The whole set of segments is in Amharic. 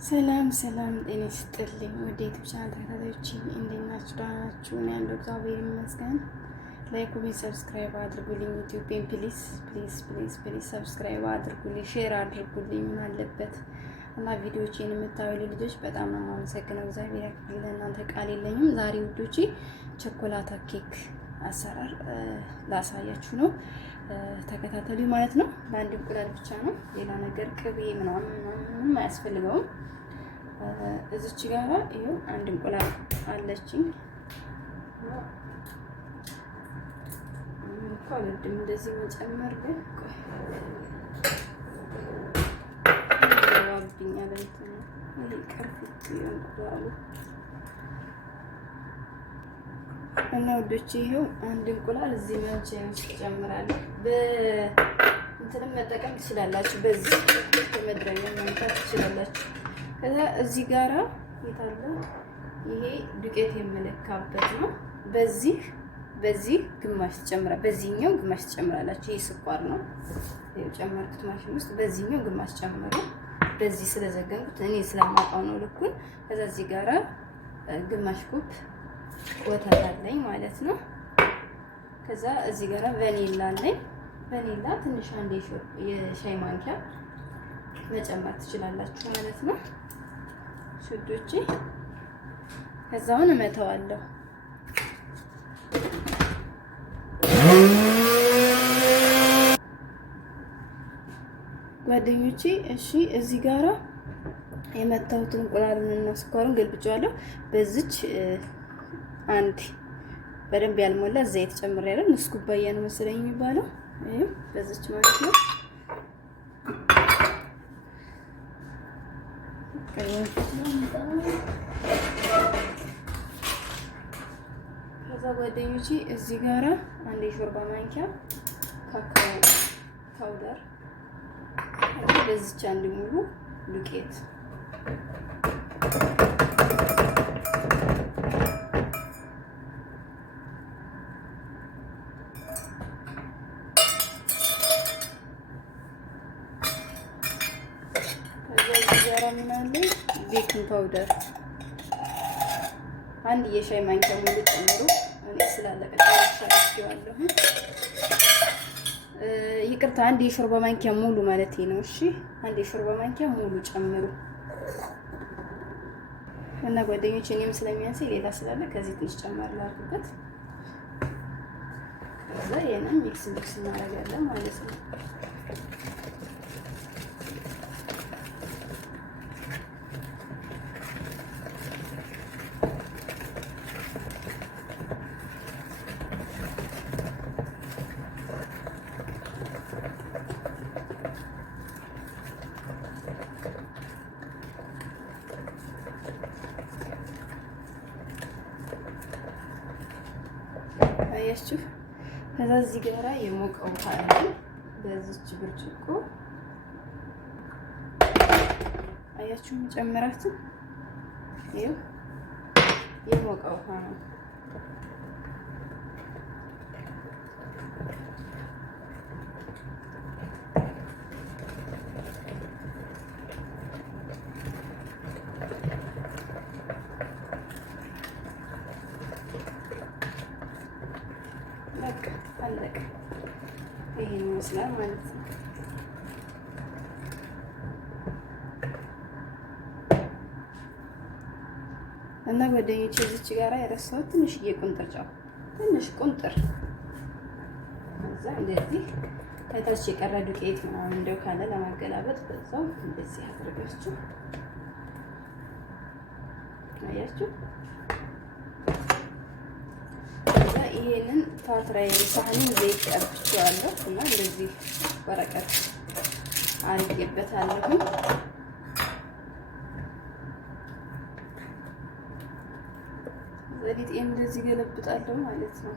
ሰላም ጤና ይስጥልኝ። ወደ ዩቲዩብ ቻናል ተከታታዮች እንዴት ናችሁ? ደህና ናችሁ? እኔ ያለው እግዚአብሔር ይመስገን። ላይክ ኮሜንት ሰብስክራይብ አድርጉልኝ። ዩቲዩብን ፕሊዝ ሰብስክራይብ አድርጉልኝ፣ ሼር አድርጉልኝ። ምን አለበት እና ቪዲዮዎቼን የምታዩ ልጆች በጣም ነው የማመሰግነው። እግዚአብሔር ያክብርልኝ። ለእናንተ ቃል የለኝም። ዛሬ ውዶቼ ቸኮላታ ኬክ አሰራር ላሳያችሁ ነው። ተከታተሉ ማለት ነው። ለአንድ እንቁላል ብቻ ነው። ሌላ ነገር ቅቤ ምንም አያስፈልገውም። እዚች ጋራ ይኸው አንድ እንቁላል አለችኝ። አልወድም እንደዚህ መጨመር ግን ያዋብኛል። ይሄ ቅርፊት እንቁላሉ እና ወዶች ይሄው አንድ እንቁላል እዚህ መንቼ ውስጥ ጨምራለሁ። በእንትንም መጠቀም ትችላላችሁ። በዚህ በመድረኛ መምታት ትችላላችሁ። ከዛ እዚህ ጋራ የታለ ይሄ ዱቄት የምለካበት ነው። በዚህ ግማሽ ትጨምራላችሁ። በዚህኛው ግማሽ ትጨምራላችሁ። ይሄ ስኳር ነው የጨመርኩት ማሽን ውስጥ። በዚህኛው ግማሽ ጨምሩ። በዚህ ስለዘገንኩት እኔ ስለማውቀው ነው ልኩን። ከዛ እዚህ ጋራ ግማሽ ኩብ ወተት አለኝ ማለት ነው። ከዛ እዚህ ጋራ ቫኒላ አለኝ። ቫኒላ ትንሽ አንድ የሻይ ማንኪያ መጨመር ትችላላችሁ ማለት ነው ሽዶቼ። ከዛውን እመተዋለሁ። ጓደኞቼ እሺ፣ እዚህ ጋራ የመታሁትን እንቁላሉንና ስኳሩን ገልብጫለሁ። በዚች አንድ በደንብ ያልሞላ ዘይት ጨምሬያለሁ። ንስ ኩባያ ነው መሰለኝ የሚባለው። ይሄ በዚች ማለት ነው። ከዛ ጓደኞቼ እዚህ ጋራ አንድ የሾርባ ማንኪያ ካካኦ ፓውደር፣ በዚች አንድ ሙሉ ዱቄት ቤኪንግ ፓውደር አንድ የሻይ ማንኪያ ሙሉ ጨምሩ። እኔ ስላለቀ ታውቃላችሁ። ይቅርታ አንድ የሾርባ ማንኪያ ሙሉ ማለት ነው። እሺ አንድ የሾርባ ማንኪያ ሙሉ ጨምሩ እና ጓደኞቼ እኔም ስለሚያንስ ሌላ ስላለ ከዚህ ትንሽ ጨምር ላድርግበት። ከዛ የነን ሚክስ እናደርጋለን ማለት ነው። አያችሁ። ከዛ እዚህ ጋራ የሞቀ ውሃ አለ በዚች ብርጭቆ። አያችሁ ጨምራችሁ። ይሄው የሞቀ ውሃ ነው። አለቀ። ይሄን ይመስላል ማለት ነው። እና ጓደኞቼ እዚች ጋራ የረሳሁት ትንሽዬ ቁንጥር ጨው፣ ትንሽ ቁንጥር። ከዛ እንደዚህ ከታች የቀረ ዱቄት ምናምን እንደው ካለ ለማገላበጥ በዛው እንደዚህ አድርጋችሁ አያችሁ። ይሄንን ታትራይ ሳህኑን ዘይት ቀብቼዋለሁ እና እንደዚህ ወረቀት አድርጌበታለሁ። ዘይት እንደዚህ ገለብጣለሁ ማለት ነው።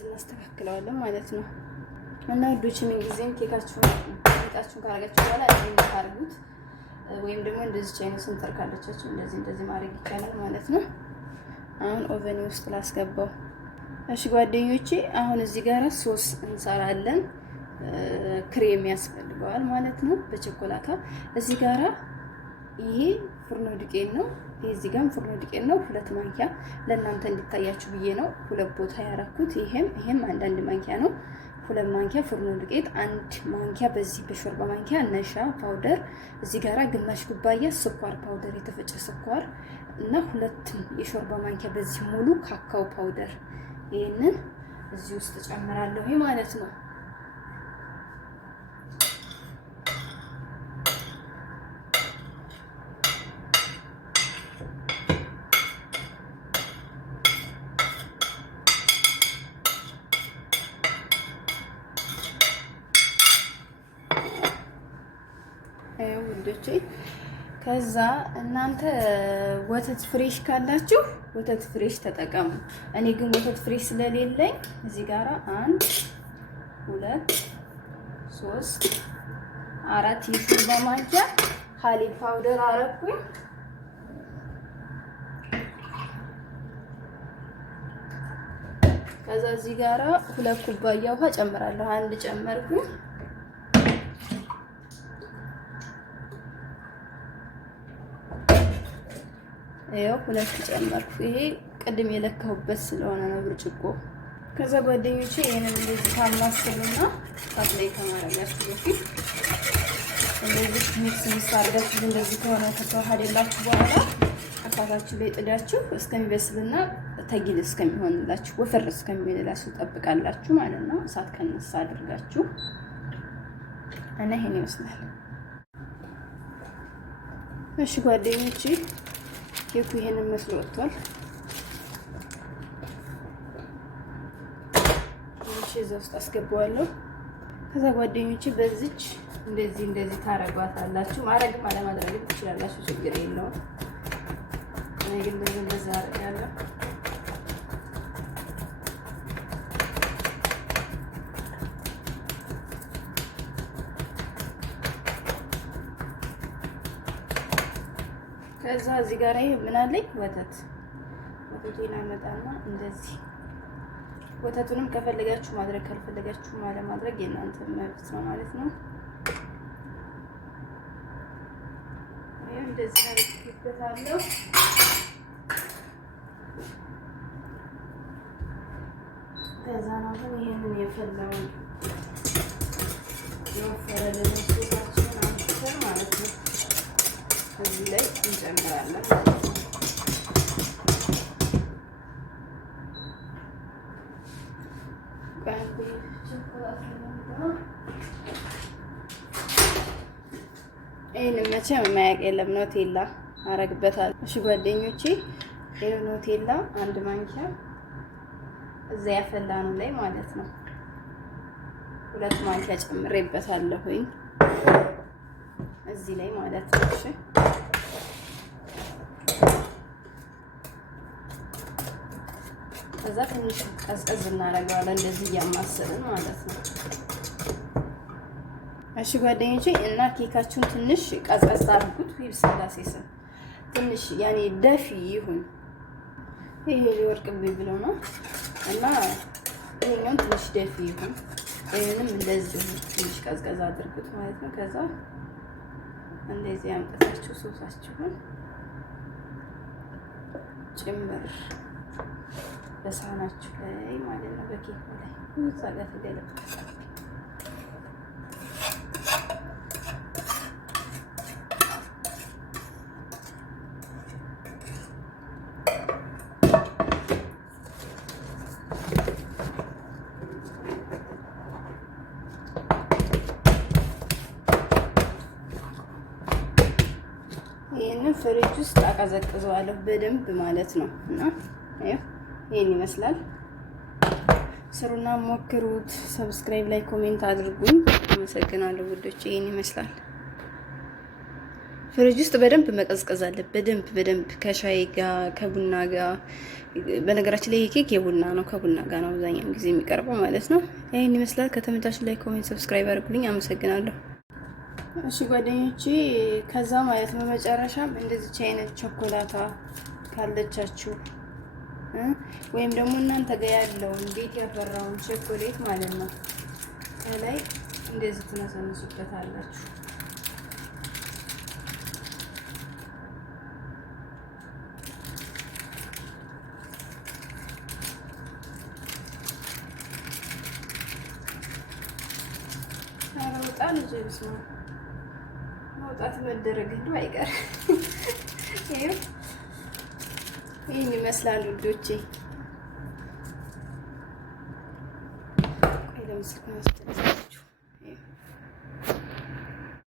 እናስተካክለዋለን ማለት ነው። እና ውዶች ምን ጊዜም ኬካችሁን ካረጋችሁ በኋላ እንደዚህ ታርጉት፣ ወይም ደግሞ እንደዚህ ቻይና ሰንተር ካለቻችሁ እንደዚህ ማድረግ ይቻላል ማለት ነው። አሁን ኦቨን ውስጥ ላስገባው። እሺ ጓደኞቼ አሁን እዚህ ጋር ሶስ እንሰራለን። ክሬም ያስፈልገዋል ማለት ነው በቸኮላታ። እዚህ ጋራ ይሄ ፍርኖ ዱቄት ነው። እዚህ ጋርም ፍርኖ ዱቄት ነው። 2 ማንኪያ ለእናንተ እንዲታያችሁ ብዬ ነው 2 ቦታ ያረኩት። ይሄም አንዳንድ ማንኪያ ነው። 2 ማንኪያ ፍርኖ ዱቄት፣ 1 ማንኪያ በዚህ በሾርባ ማንኪያ ነሻ ፓውደር፣ እዚህ ጋራ ግማሽ ኩባያ ስኳር ፓውደር የተፈጨ ስኳር እና 2 የሾርባ ማንኪያ በዚህ ሙሉ ካካው ፓውደር። ይሄንን እዚህ ውስጥ ጨምራለሁ ማለት ነው። ውዶቼ ከዛ እናንተ ወተት ፍሬሽ ካላችሁ ወተት ፍሬሽ ተጠቀሙ። እኔ ግን ወተት ፍሬሽ ስለሌለኝ እዚህ ጋራ 1 2 3 4 የሾርባ ማንኪያ ሀሊብ ፓውደር አረኩኝ። ከዛ እዚህ ጋራ 2 ኩባያ ውሃ ጨምራለሁ። 1 ጨመርኩኝ። ይሄው 2 ጨመርኩ። ይሄ ቅድም የለካሁበት ስለሆነ ነው ብርጭቆ። ከዛ ጓደኞቼ ይሄንን እንደዚህ ታማስሉና ሳት ላይ ከማረጋችሁ በፊት እንደዚህ ሚክስ አድርጋችሁ እንደዚህ ከሆነ ከተዋሃደላችሁ በኋላ አፋታችሁ ላይ ጥዳችሁ እስከሚበስልና ተጊል እስከሚሆንላችሁ ወፈር እስከሚሆንላችሁ ጠብቃላችሁ ማለት ነው። እሳት ከነሳ አድርጋችሁ እና ይሄን ይመስላል። እሺ ጓደኞቼ ኬኩ ይሄንን መስሎ ወጥቷል። እሺ እዛ ውስጥ አስገባዋለሁ። ከዛ ጓደኞቼ በዚች እንደዚህ ታረጓታላችሁ። ማድረግም አለማድረግም ትችላላችሁ፣ ችግር የለውም። እኔ ግን እንደዛ አደርጋለሁ። ከዛ እዚህ ጋር ይሄ ምን አለኝ ወተቱን አመጣና እንደዚህ ወተቱንም ከፈለጋችሁ ማድረግ ካልፈለጋችሁ ማድረግ የእናንተ መብት ነው ማለት ነው። ይሄ እንደዚህ አድርጌበታለሁ። ከዛ ነው ይሄንን የፈለውን የወፈረልን ሶሳችን አንስተን ማለት ነው እዚህ ላይ እንጨምራለን። ይሄንን መቼም የማያውቅ የለም። ኖቴላ አረግበታለሁ። እሺ ጓደኞቼ ይሄ ኖቴላ 1 ማንኪያ እዛ ያፈላነው ላይ ማለት ነው 2 ማንኪያ ጨምሬበታለሁኝ እዚህ ላይ ማለት ነው። እሺ ከዛ ትንሽ ቀዝቀዝ እናደርገዋለን እንደዚህ እያማሰልን ማለት ነው። እሺ ጓደኞቼ እና ኬካችሁን ትንሽ ቀዝቀዝ አድርጉት። ይብስላሴ ስም ትንሽ ያኔ ደፊ ይሁን። ይሄ ሊወርቅብኝ ብሎ ነው እና ይሄኛው ትንሽ ደፊ ይሁን። ይሄንም እንደዚህ ትንሽ ቀዝቀዝ አድርጉት ማለት ነው። ከዛ እንደዚህ አምጥታችሁ ሶሳችሁን ጭምር በሳህናችሁ ላይ ማለት ነው። በኬኩ ላይ ዛጋት ገለብጣችሁ ይሄንን ፍሪጅ ውስጥ አቀዘቅዘዋለሁ በደንብ ማለት ነው። እና ይሄን ይመስላል። ስሩና ሞክሩት። ሰብስክራይብ ላይ ኮሜንት አድርጉኝ። አመሰግናለሁ ውዶች። ይሄን ይመስላል። ፍሪጅ ውስጥ በደንብ መቀዝቀዝ አለ። በደንብ ከሻይ ጋር ከቡና ጋር። በነገራችን ላይ ኬክ የቡና ነው፣ ከቡና ጋር ነው አብዛኛውን ጊዜ የሚቀርበው ማለት ነው። ይህን ይመስላል። ከተመቻችሁ ላይ ኮሜንት፣ ሰብስክራይብ አድርጉልኝ። አመሰግናለሁ። እሺ ጓደኞቼ፣ ከዛ ማለት ነው መጨረሻም እንደዚች አይነት ቾኮላታ ካለቻችሁ ወይም ደግሞ እናንተ ጋር ያለውን ቤት ያፈራውን ቾኮሌት ማለት ነው ከላይ እንደዚህ ትነሰንሱበታላችሁ። ታረውጣ ልጅ ነው መውጣት መደረግ እንደው አይቀር። ይህን ይመስላል ውዶቼ። ቆይ ለምስል